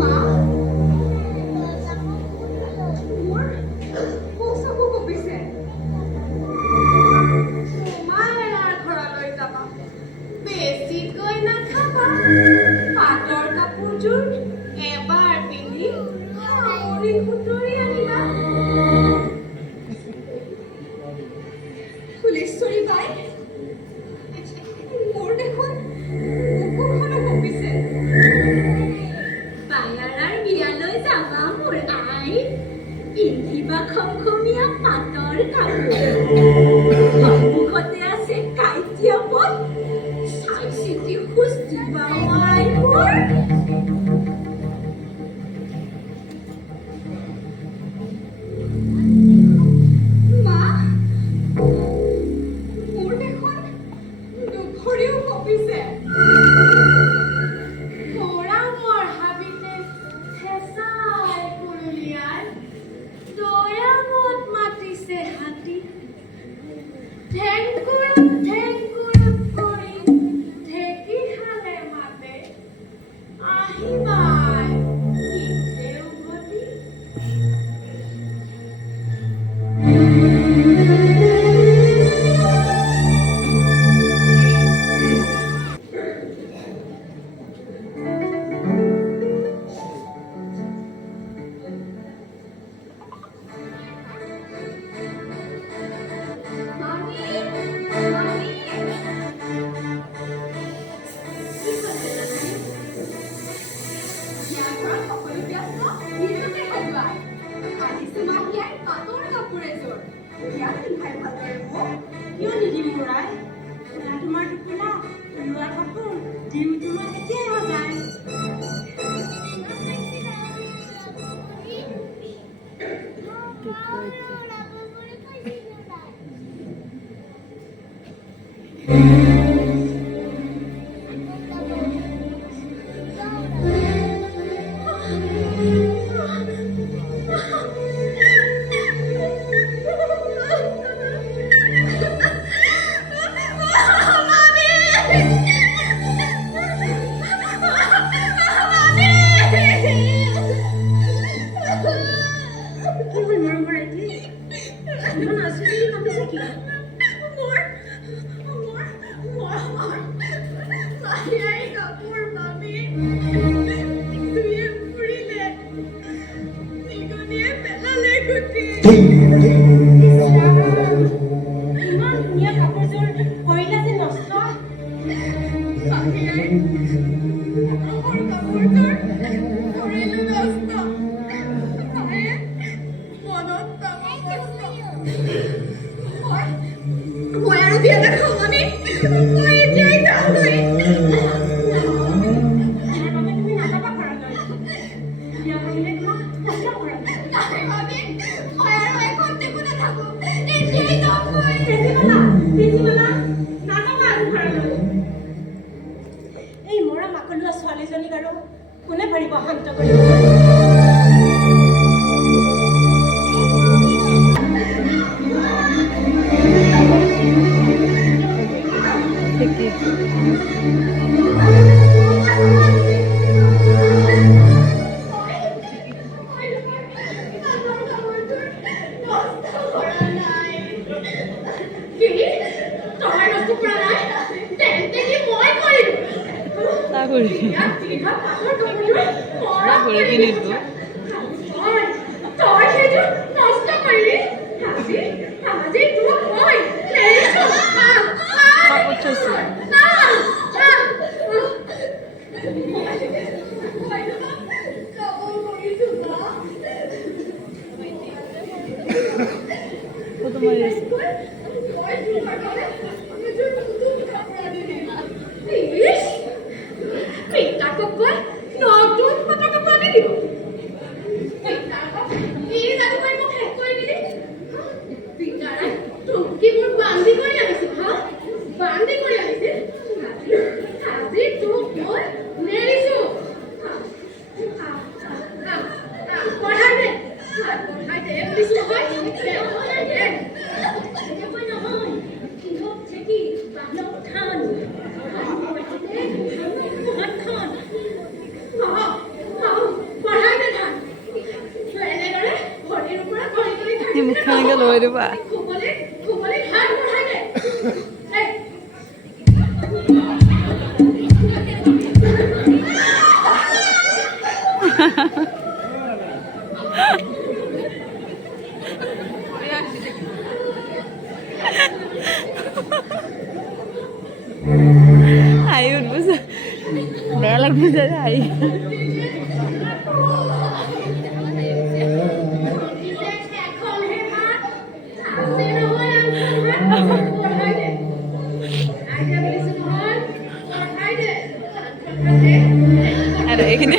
মা, মোৰ শৌচাব কঁপিছে। মায়েৰাৰ ঘৰলৈ যাবা, বেছিকৈ নাখাবা। পাটৰ কাপোৰযোৰ এবাৰ পিন্ধি সামৰি সুতৰি আনিবা। ফুলেশ্বৰী বাই, মোৰ দেখোন বুকুখনো কঁপিছে। বায়াৰাৰ বিয়ালৈ যাবা মোৰ আই, পিন্ধিবা খমখমীয়া পাটৰ কাপোৰ। সন্মুখতে আছে কাইটীয়া পথ, চাই চিতি খোজ দিবা আই মোৰ। মা, মোৰ দেখোন দুখৰিও কঁপিছে। মৰামৰ হাবিতে হেঁচাই কুৰুলিয়াই দয়ামত মাতিছে হাতী। ঠেংকুৰত কৰি ঢেঁকীশালে মাতে, আহিবাই হিতে উভতি। কিয় নিদিম মূৰাই? তোমাৰ টোপোলা লোৱা কাপোৰ দিম তোমাক এতিয়াই সজাই। নেকি? মাহিয়াই কাপোৰ মামী ধুয়ে ফুৰিলে নিগনিয়ে পেলালে গুটি ইমান ধুনীয়া কাপোৰযোৰ কৰিলা যে নষ্ট। মাহিয়াই মোৰ কাপোৰযোৰ কৰিলো নষ্ট মায়ে মনত পাব কষ্ট মই আৰু বিয়া নাখাওঁ মামী মই এতিয়াই যাওঁগৈ এনেভাৱে তুমি নাযাবা ঘৰলৈ। বিয়া ভাঙিলে তোমাক কষ্ট কৰাব। নাই মামী মই আৰু এখন টেবুল নাথাকো এতিয়াই যাওঁগৈ প্ৰিন্সিপালা, নাযাবা আজি ঘৰলৈ। এই মৰা মাকলোৱা ছোৱালীজনীক আৰু কোনে পাৰিব শান্ত কৰিবলৈ? মুখখানকে লৈ দিবা। আই উঠবো বেয়া লাগবো যে আই আৰ এখানে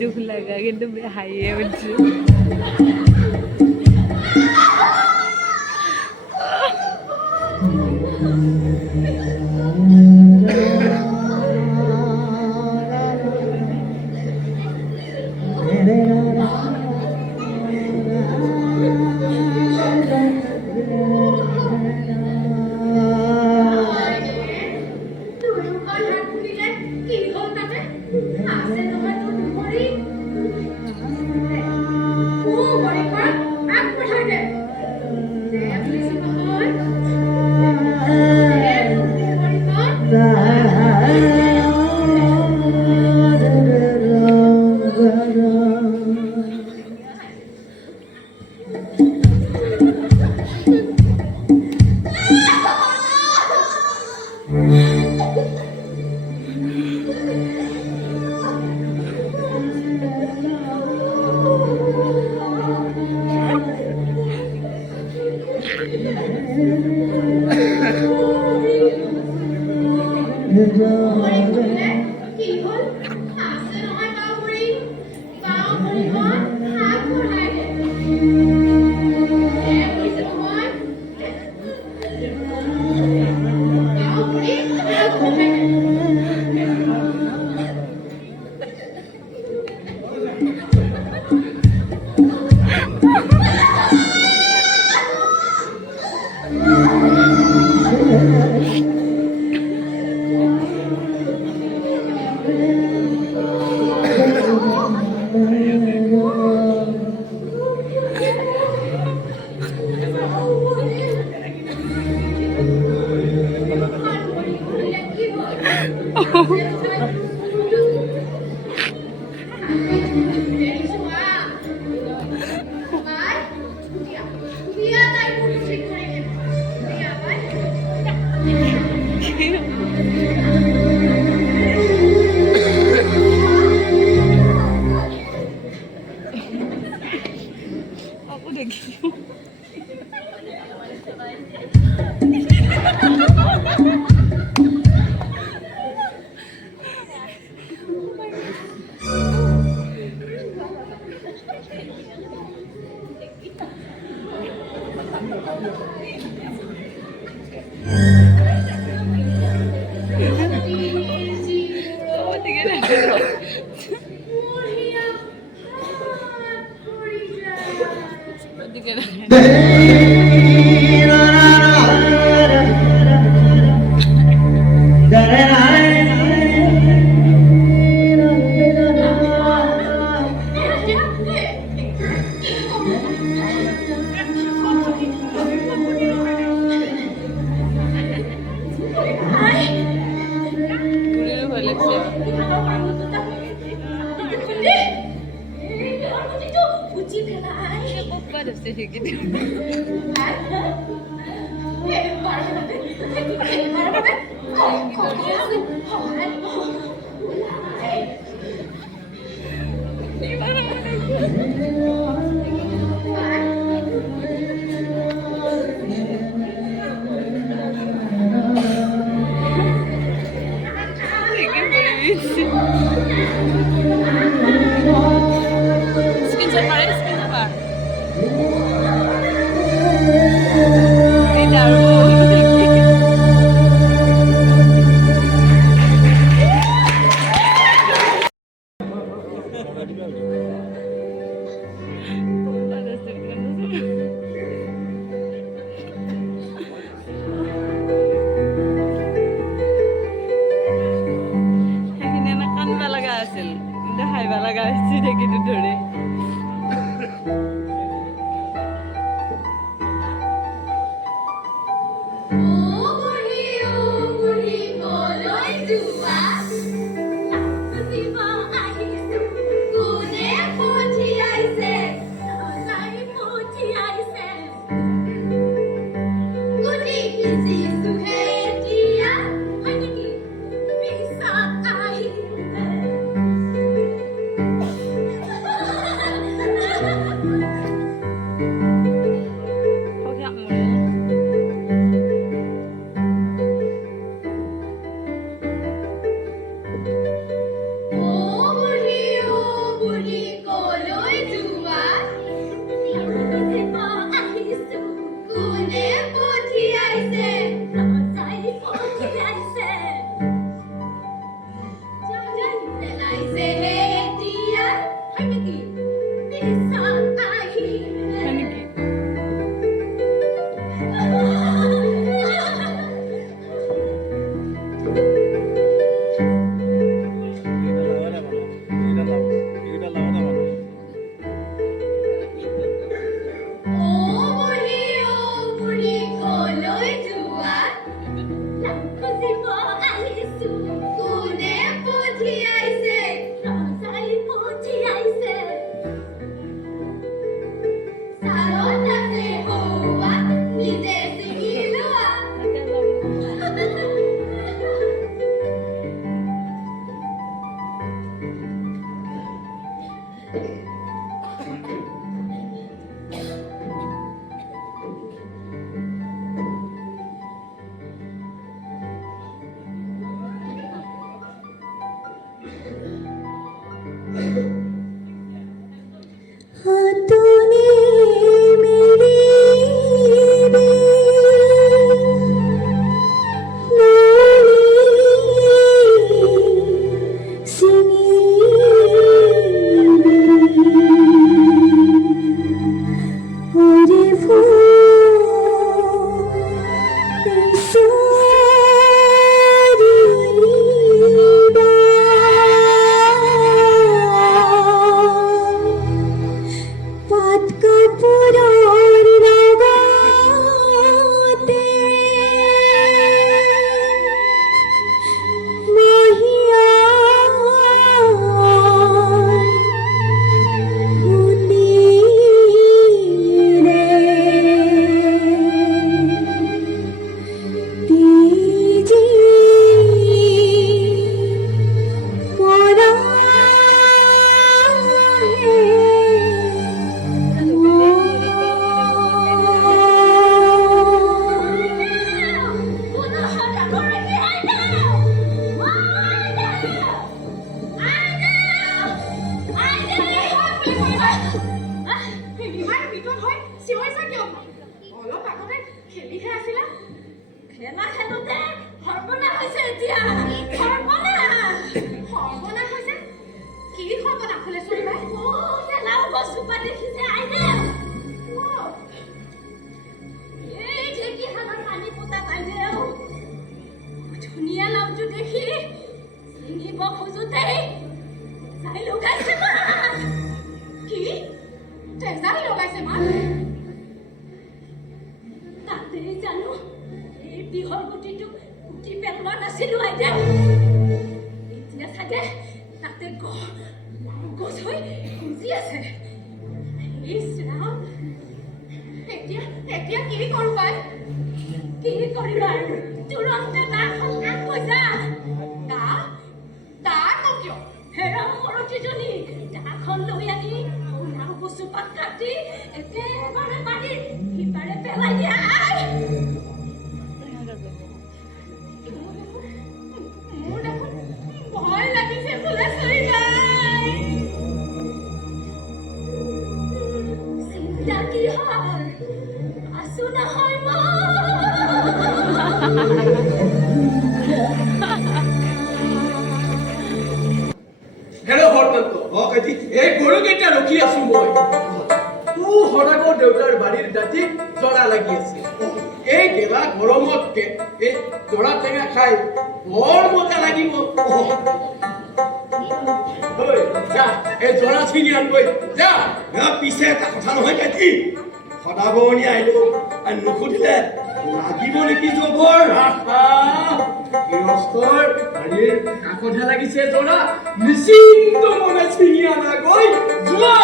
দুঃখ লাগা কিন্তু হাইয়ে উঠছে আছে নহয় তোৰ দুমৰি ইমান ভিতৰত হয় চিঞৰিছা কিয়? অলপ আগতে খেলিহে আছিলা। খেলা খেলোতে সৰ্বনাশ হৈছে এতিয়া। সৰ্বনাশ হৈছে? কি সৰ্বনাশ হ'লে চুৰিবাই? খেলাও গছজোপা দেখিছে আইদেউ। এই ঢেঁকীশালত পানী পোতাত আইদেউ ধুনীয়া লাওটো দেখি চিঙিব খোজোতেই চাই লগাইছে মা। কি তেজাল লগাইছে মা? তাতেই জানো এই বিহৰ গুটিটো গুটি পেলোৱা নাছিলো আইদেউ। এতিয়া চাগে তাতে গছ হৈ গুজি আছে। ইছ ৰাম, এতিয়া কি কৰোঁ বাই? কি কৰিবা আৰু তুৰন্তে দাখন আগ যা। দা আকৌ কিয়? হেৰা মৰতিজনী দাখন লৈ আনি লাও কচুপাত কাটি একেবাৰে বাৰীৰ সিপাৰে পেলাই দিয়া। মোৰ দেখোন ভয় লাগিছে বোলে চুৰিবাই। চিন্তা কি হয় আছো নহয় মই। হেল্ল' হৰকান্ত, এই গৰুকেইটা ৰখি আছো মই। সদাগৰ দেউতাৰ বাৰীৰ দাঁতিত জৰা লাগি আছে। এই গেলা গৰমত এই জৰা টেঙা খাই বৰ মজা লাগিব। যা এই জৰা ছিঙি আনগৈ যা। পিছে এটা কথা নহয় কাটি সদাগৰণি আহিলো আৰু নুসুধিলে লাগিব নেকি জবৰ? গৃহস্থৰ বাৰীৰ কাষতহে লাগিছে জৰা, নিশ্চিন্ত মনে ছিঙি আনাগৈ যোৱা।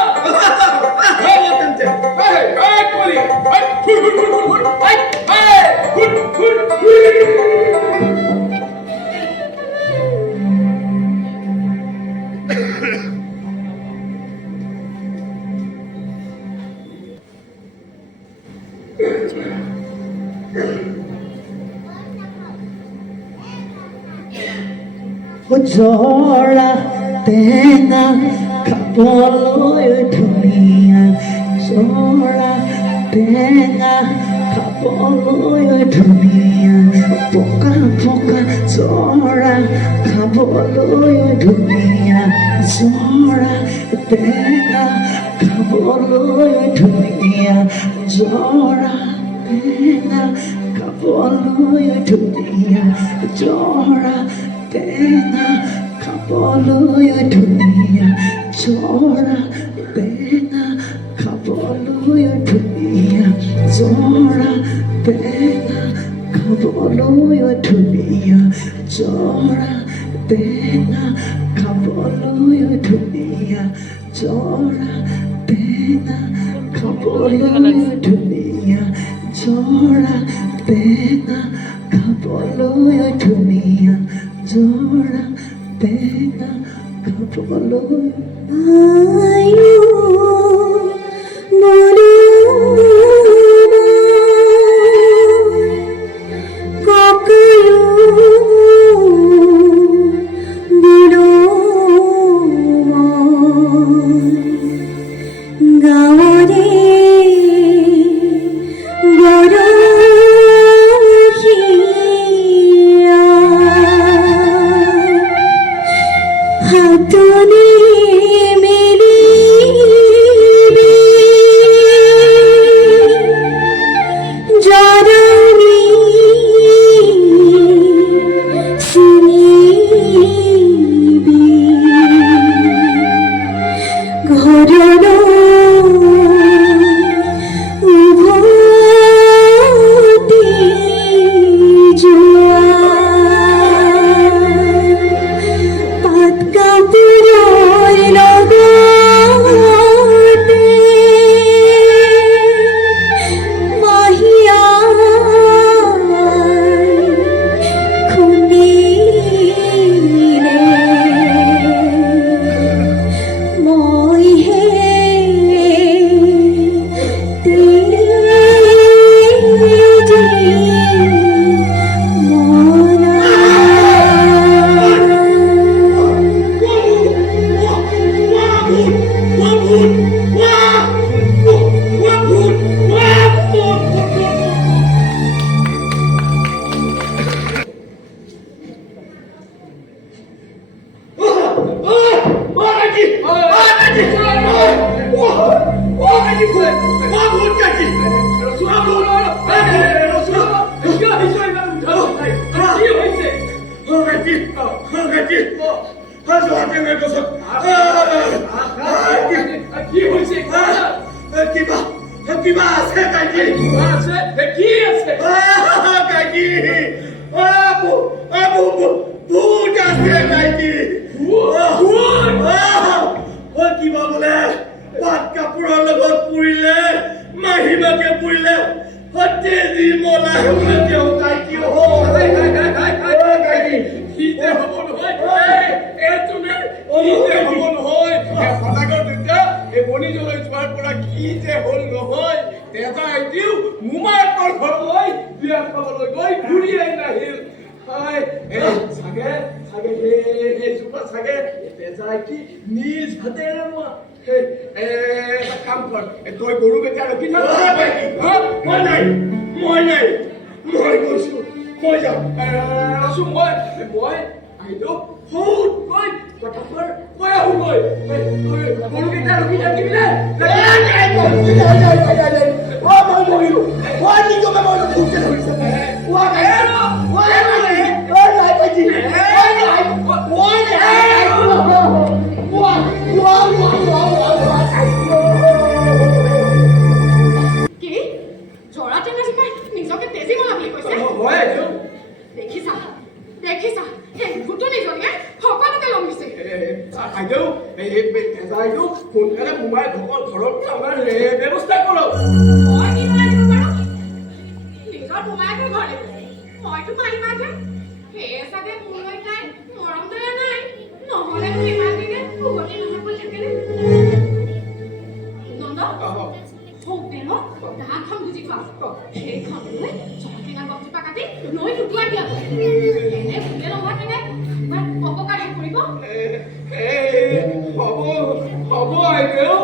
জৰা টেঙা খাবলৈ ধুনীয়া, জৰা টেঙা খাবলৈ ধুনীয়া, পকা পকা জৰা খাবলৈ ধুনীয়া, জৰা টেঙা খাবলৈ ধুনীয়া, জৰা টেঙা খাবলৈ ধুনীয়া, জৰা টেঙা খাবলৈ ধুনীয়া, জৰা টেঙা খাবলৈ ধুনীয়া, জৰা টেঙা খাবলৈ ধুনীয়া, জৰা টেঙা খাবলৈ ধুনীয়া, জৰা টেঙা খাবলৈ ধুনীয়া, জৰা টেঙা খাবলৈ ধুনীয়া, জৰা টেঙা খাবলৈ কিবা আছে কাকি আছে কি আছে কাকি ভূত আছে কাকি কিবা বোলে পাট কাপোৰৰ লগত পুৰিলে মাহিমাকে পুৰিলে তেজি মলা বোলে তেওঁ কাকি কিতে হ'ব নহয় তুমি কিতে হ'ব নহয় সদাগৰ দুটা এই বনিজলৈ যোৱাৰ পৰা কি যে হ'ল নহয় তেজা এতিয়াও মোমায়েকৰ ঘৰলৈ বিয়া খাবলৈ গৈ ঘূৰি আহি নাহিল চাগে তেজা কি নিজ হাতেৰে নোৱা এটা কাম কৰ তই গৰু কেইটা ৰখি থাক মই গৈছো মই যাম আছো মই আহিলো বহুত গৈ কথাষাৰ কৈ আহোগৈ গৰু কেইটা ৰখি থাকিবি নে কি জৰা টেঙা জোপাই নিজকে তেজি মলা বুলি কৈছে দেখিছা সেই ভুতুনিজনীয়ে সকলোকে লম্বিছে সোনকালে মোমাই ঘৰত আমাৰ ব্যৱস্থা কৰক মই কি বনাই দিব পাৰো নিজৰ মোমায়েকৰ ঘৰলৈ মইতো মাৰিমাকে সেয়ে চাগে মোলৈ তাই মৰম দয়া নাই নহ'লেনো ইমান দিনে উভতি নহ'ব থাকেনে নন্দ সৌতেনক দাখন বুজি পোৱা সেইখনলৈ জলটেঙা গছজোপা কাটি নৈ উটুৱাই দিয়া এনে ভুলে নহয় তেনে অপকাৰহে কৰিব হ'ব আইদেউ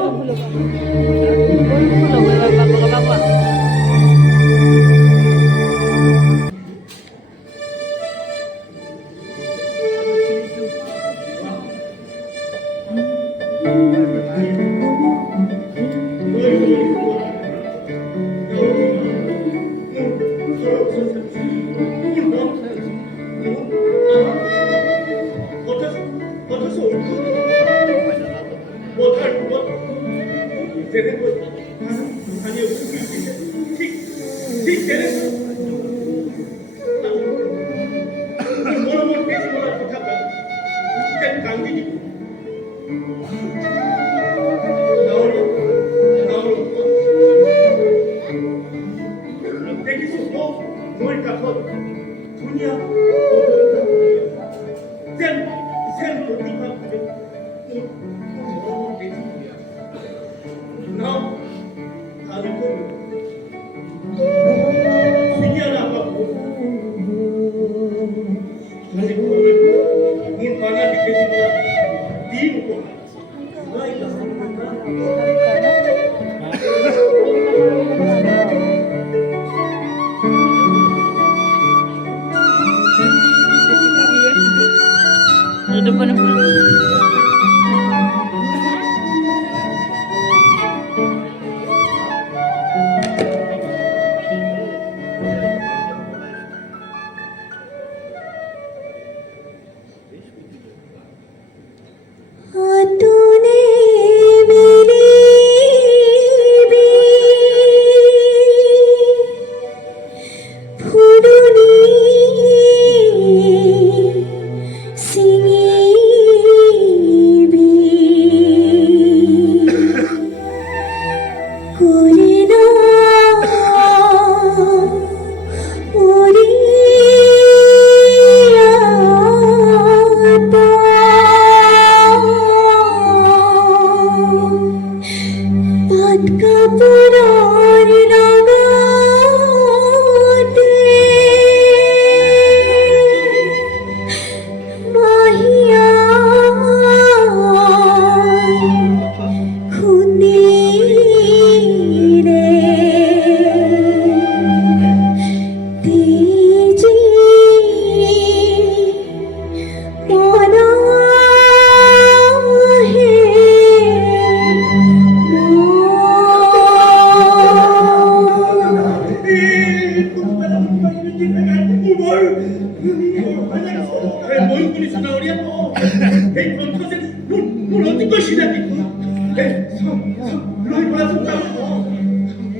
লৈ পৰাচোন তাক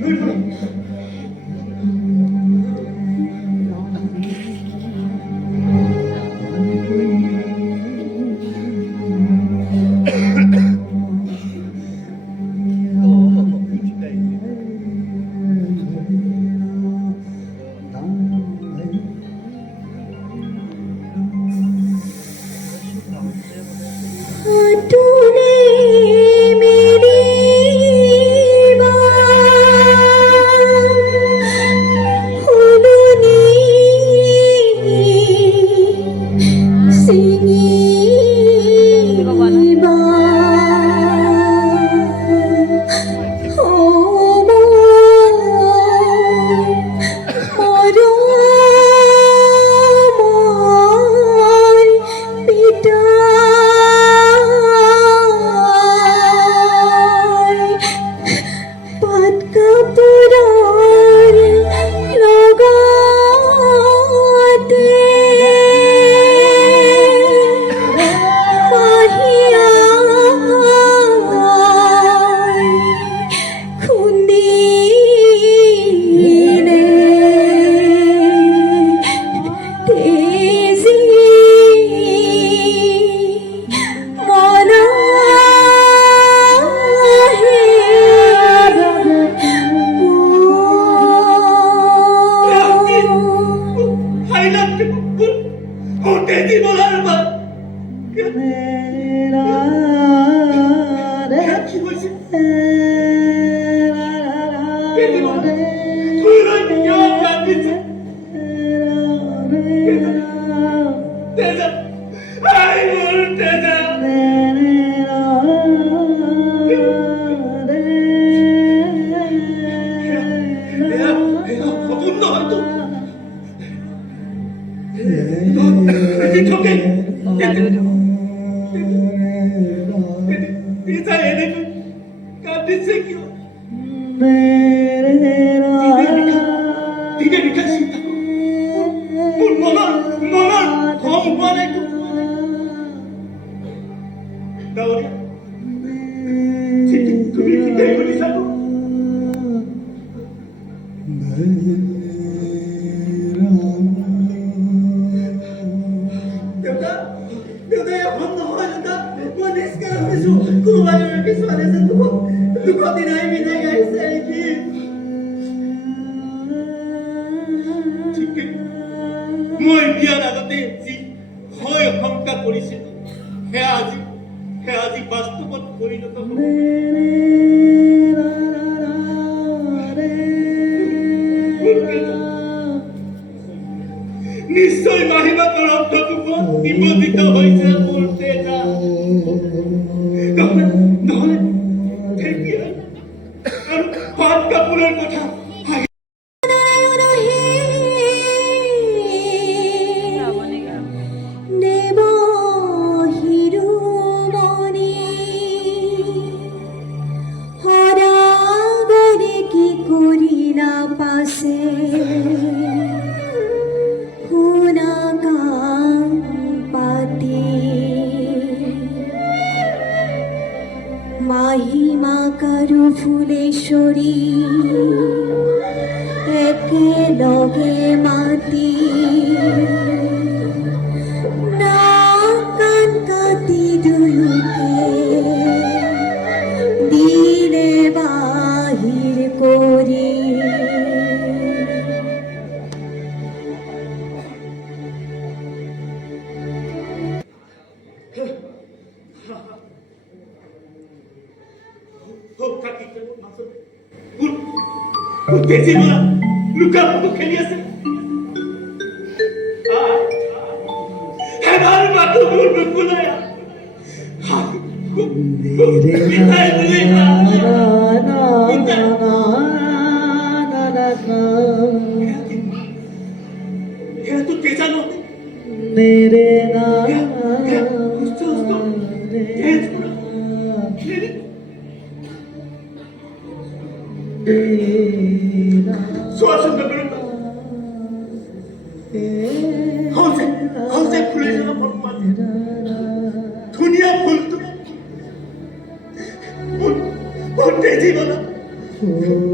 লৈ পৰা तूने मेरी हुलुनी सिंगी মই বিয়াৰ আগতে যি হয় শংকা কৰিছিলো সেয়া আজি বাস্তৱত পৰিণত হ'ব নিশ্চয় মাহিমাকৰ অন্তৰটো নিমজিত হৈছে মোৰ তেজা নহ'লে আৰু পাট কাপোৰৰ কথা महिमा करू फुलेश्वरी एकेलगे माती नाकान काटी दुयोके दिले बाहिर करी তেজিমা লুকা-লুকু খেলি আছে এবাৰ মাতো মোৰ নুকুলাই এতো তেজা নয় मेरे Suasana berubah. Hausa full na perempuan. Dunia full tu. আছে